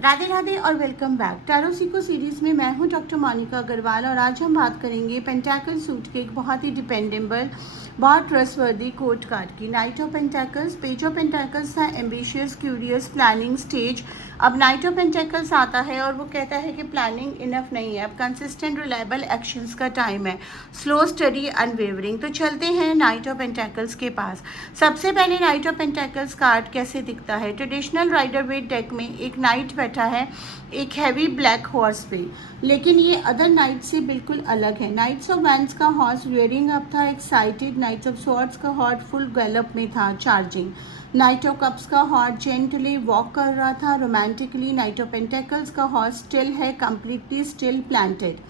राधे राधे और welcome back. Tarot Seiko series में मैं हूं डॉक्टर मोनिका अग्रवाल और आज हम बात करेंगे पेंटाकल सूट के एक बहुत ही डिपेंडेबल, बहुत ट्रस्टवर्दी कोड कार्ड की। Night of pentacles, page of pentacles था एम्बिशियस, क्यूरियस, प्लानिंग स्टेज। अब नाइट ऑफ पेंटाकल्स आता है और वो कहता है कि प्लानिंग इनफ नहीं है, अब कंसिस्टेंट रिलायबल एक्शंस का टाइम है, स्लो स्टडी अनवेवरिंग। तो चलते हैं नाइट ऑफ पेंटाकल्स के पास। सबसे पहले नाइट ऑफ पेंटाकल्स कार्ड कैसे दिखता है। ट्रेडिशनल राइडर वेट डेक में एक नाइट बैठा है एक हैवी ब्लैक हॉर्स पे, लेकिन ये अदर नाइट से बिल्कुल अलग है। नाइट्स ऑफ वैंस का हॉर्स रियरिंग अप था, एक्साइटेड। नाइट्स ऑफ स्वॉर्ड्स का हॉर्स फुल गैलप में था, चार्जिंग। नाइट ऑफ कप्स का हॉर्स जेंटली वॉक कर रहा था, रोमांटिकली। नाइट ऑफ पेंटेकल्स का हॉर्स स्टिल है, कंप्लीटली स्टिल, प्लांटेड,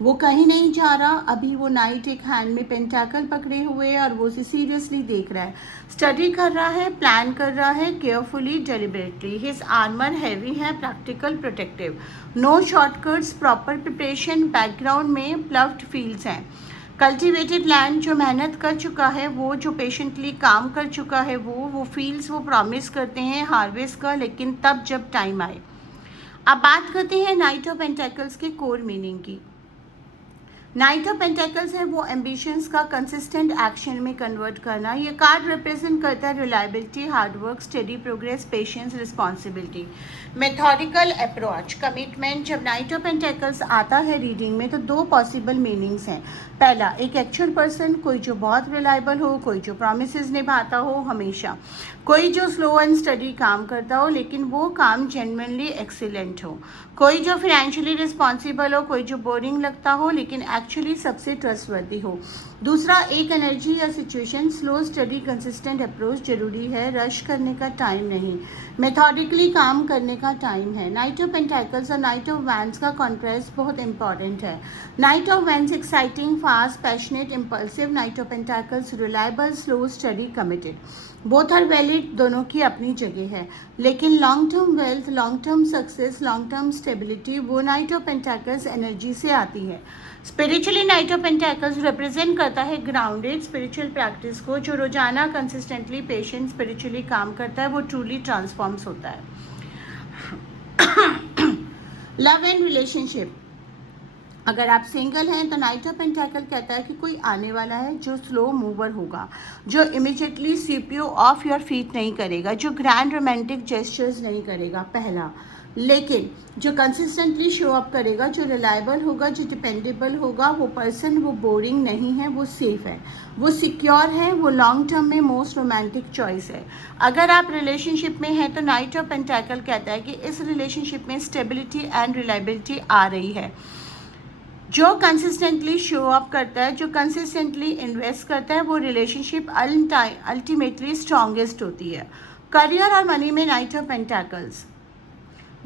वो कहीं नहीं जा रहा। अभी वो नाइट एक हैंड में पेंटाकल पकड़े हुए है और वो उसे सीरियसली देख रहा है, स्टडी कर रहा है, प्लान कर रहा है, carefully, deliberately. His armour heavy है, practical, protective, no shortcuts, proper preparation. Background में प्लव्ड फील्ड्स हैं, कल्टिवेटेड लैंड, जो मेहनत कर चुका है वो, जो पेशेंटली काम कर चुका है वो फील्ड्स वो प्रॉमिस करते हैं हार्वेस्ट का, लेकिन तब जब टाइम आए। अब बात करते हैं नाइट ऑफ पेंटेकल्स के कोर मीनिंग की। नाइट ऑफ पेंटेकल्स है वो एम्बिशंस का कंसिस्टेंट एक्शन में कन्वर्ट करना। ये कार्ड रिप्रेजेंट करता है reliability, hard work, study progress, patience, responsibility, methodical approach, commitment. जब नाइट ऑफ पेंटेकल्स आता है रीडिंग में तो दो पॉसिबल मीनिंग्स हैं। पहला, एक एक्चुअल पर्सन, कोई जो बहुत रिलायबल हो, कोई जो प्रॉमिसेस निभाता हो हमेशा, कोई जो स्लो एंड स्टडी काम करता हो लेकिन वो काम जेन्युइनली एक्सीलेंट हो, कोई जो फाइनेंशियली रिस्पॉन्सिबल हो, कोई जो बोरिंग लगता हो लेकिन एक्चुअली सबसे ट्रस्टवर्दी हो। दूसरा, एक एनर्जी या situation, slow study consistent approach जरूरी है, रश करने का टाइम नहीं, मेथोडिकली काम करने का टाइम है। नाइट ऑफ पेंटाकल्स और नाइट ऑफ वैंस का कॉन्ट्रास्ट बहुत इंपॉर्टेंट है। Knight of wands exciting, fast, passionate, impulsive. Knight of pentacles reliable, slow, steady, committed. Both are valid, दोनों की अपनी जगह है, लेकिन long term wealth, long term success, long term stability वो नाइट ऑफ पेंटाकल्स एनर्जी से आती है। Spiritually knight of pentacles represent करता है ग्राउंडेड स्पिरिचुअल प्रैक्टिस को, जो रोजाना कंसिस्टेंटली पेशेंट स्पिरिचुअली काम करता है वो ट्रूली ट्रांसफॉर्म्स होता है। लव एंड रिलेशनशिप, अगर आप सिंगल हैं तो नाइट ऑफ पेंटाकल कहता है कि कोई आने वाला है जो स्लो मूवर होगा, जो immediately sweep you off your feet नहीं करेगा, जो ग्रैंड रोमांटिक जेस्चर्स नहीं करेगा, पहला, लेकिन जो कंसिस्टेंटली शो अप करेगा, जो रिलायबल होगा, जो डिपेंडेबल होगा, वो पर्सन वो बोरिंग नहीं है, वो सेफ है, वो सिक्योर है, वो लॉन्ग टर्म में मोस्ट रोमांटिक चॉइस है। अगर आप रिलेशनशिप में हैं तो नाइट ऑफ पेंटाकल कहता है कि इस रिलेशनशिप में स्टेबिलिटी एंड रिलायबिलिटी आ रही है, जो कंसिस्टेंटली शो अप करता है, जो कंसिस्टेंटली इन्वेस्ट करता है, वो रिलेशनशिप अल्टीमेटली स्ट्रॉन्गेस्ट होती है। करियर और मनी में नाइट ऑफ पेंटाकल्स,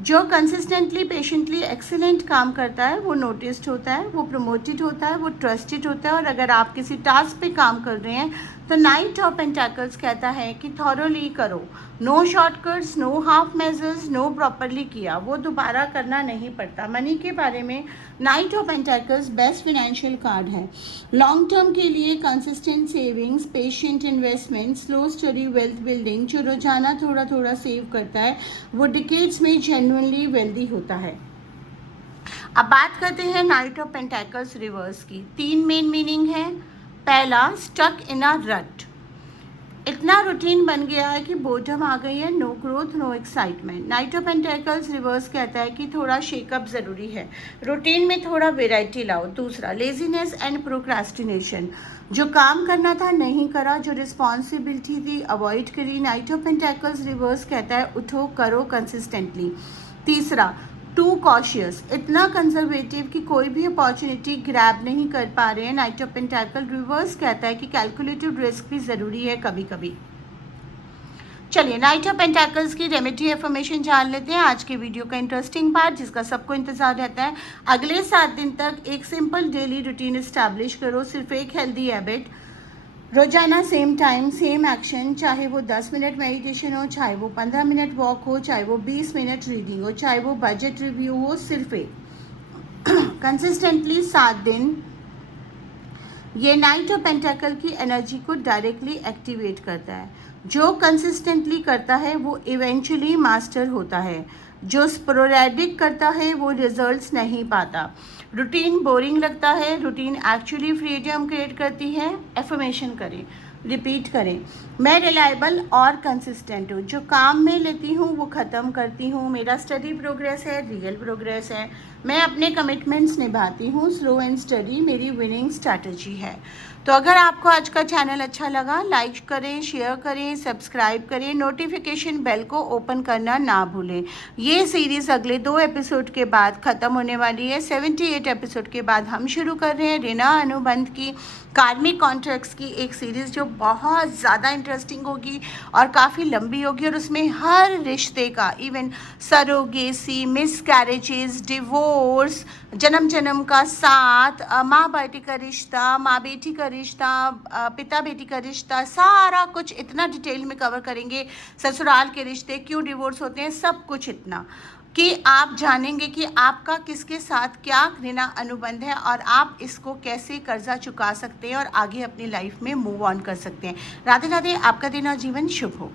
जो कंसिस्टेंटली पेशेंटली एक्सीलेंट काम करता है वो नोटिस्ड होता है, वो प्रमोटेड होता है, वो ट्रस्टेड होता है। और अगर आप किसी टास्क पे काम कर रहे हैं तो नाइट ऑफ पेंटाकल्स कहता है कि थॉरोली करो, no shortcuts, no half measures, no properly किया वो दोबारा करना नहीं पड़ता। मनी के बारे में night of pentacles best financial card है, लॉन्ग टर्म के लिए consistent savings, patient investment, slow study, wealth building, जो रोजाना थोड़ा थोड़ा सेव करता है वो डिकेड्स में जेन्युइनली वेल्दी होता है। अब बात करते हैं नाइट ऑफ पेंटाकल्स रिवर्स की। तीन मेन मीनिंग है। पहला, स्टक इन अ रट, इतना रूटीन बन गया है कि बोर्डम आ गई है, no growth, no excitement. Knight of pentacles reverse कहता है कि थोड़ा शेकअप ज़रूरी है, रूटीन में थोड़ा वेराइटी लाओ। दूसरा, लेजीनेस एंड प्रोक्रास्टिनेशन, जो काम करना था नहीं करा, जो रिस्पॉन्सिबिलिटी थी अवॉइड करी। नाइट ऑफ पेंटाकल्स रिवर्स कहता है उठो, करो कंसिस्टेंटली। तीसरा, टू कॉशियस, इतना कंजर्वेटिव कि कोई भी अपॉर्चुनिटी ग्रैब नहीं कर पा रहे हैं। नाइट ऑफ पेंटाकल रिवर्स कहता है कि कैलकुलेटिव रिस्क भी ज़रूरी है कभी कभी। चलिए नाइट ऑफ पेंटाकल्स की रेमेडी एफर्मेशन जान लेते हैं। आज के वीडियो का इंटरेस्टिंग पार्ट जिसका सबको इंतजार रहता है, अगले 7 दिन तक एक सिंपल डेली रूटीन इस्टेब्लिश करो, सिर्फ एक हेल्दी हैबिट, रोजाना सेम टाइम सेम एक्शन, चाहे वो 10 मिनट मेडिटेशन हो, चाहे वो 15 मिनट वॉक हो, चाहे वो 20 मिनट रीडिंग हो, चाहे वो बजट रिव्यू हो, सिर्फ एक कंसिस्टेंटली 7 दिन। ये नाइट ऑफ पेंटाकल की एनर्जी को डायरेक्टली एक्टिवेट करता है। जो कंसिस्टेंटली करता है वो इवेंचुअली मास्टर होता है। जो स्पोरेडिक करता है वो रिजल्ट्स नहीं पाता। रूटीन बोरिंग लगता है, रूटीन एक्चुअली फ्रीडम क्रिएट करती है। एफर्मेशन करें, रिपीट करें, मैं रिलायबल और कंसिस्टेंट हूँ, जो काम में लेती हूँ वो ख़त्म करती हूँ, मेरा स्टडी प्रोग्रेस है, रियल प्रोग्रेस है, मैं अपने कमिटमेंट्स निभाती हूँ, स्लो एंड स्टडी मेरी विनिंग स्ट्रैटेजी है। तो अगर आपको आज का चैनल अच्छा लगा, लाइक करें, शेयर करें, सब्सक्राइब करें, नोटिफिकेशन बेल को ओपन करना ना भूलें। ये सीरीज़ अगले 2 एपिसोड के बाद ख़त्म होने वाली है। 78 एपिसोड के बाद हम शुरू कर रहे हैं ऋण अनुबंध की, कार्मिक कॉन्ट्रैक्ट्स की एक सीरीज़ जो बहुत ज़्यादा इंटरेस्टिंग होगी और काफ़ी लंबी होगी, और उसमें हर रिश्ते का, इवन सरोगेसी, मिसकैरेजेस, डिवोर्स, जन्म जन्म का साथ, माँ बेटी का रिश्ता, माँ बेटी का रिश्ता, पिता बेटी का रिश्ता, सारा कुछ इतना डिटेल में कवर करेंगे। ससुराल के रिश्ते, क्यों डिवोर्स होते हैं, सब कुछ इतना कि आप जानेंगे कि आपका किसके साथ क्या ऋण अनुबंध है और आप इसको कैसे कर्जा चुका सकते हैं और आगे अपनी लाइफ में मूव ऑन कर सकते हैं। राधे राधे, आपका दिन और जीवन शुभ हो।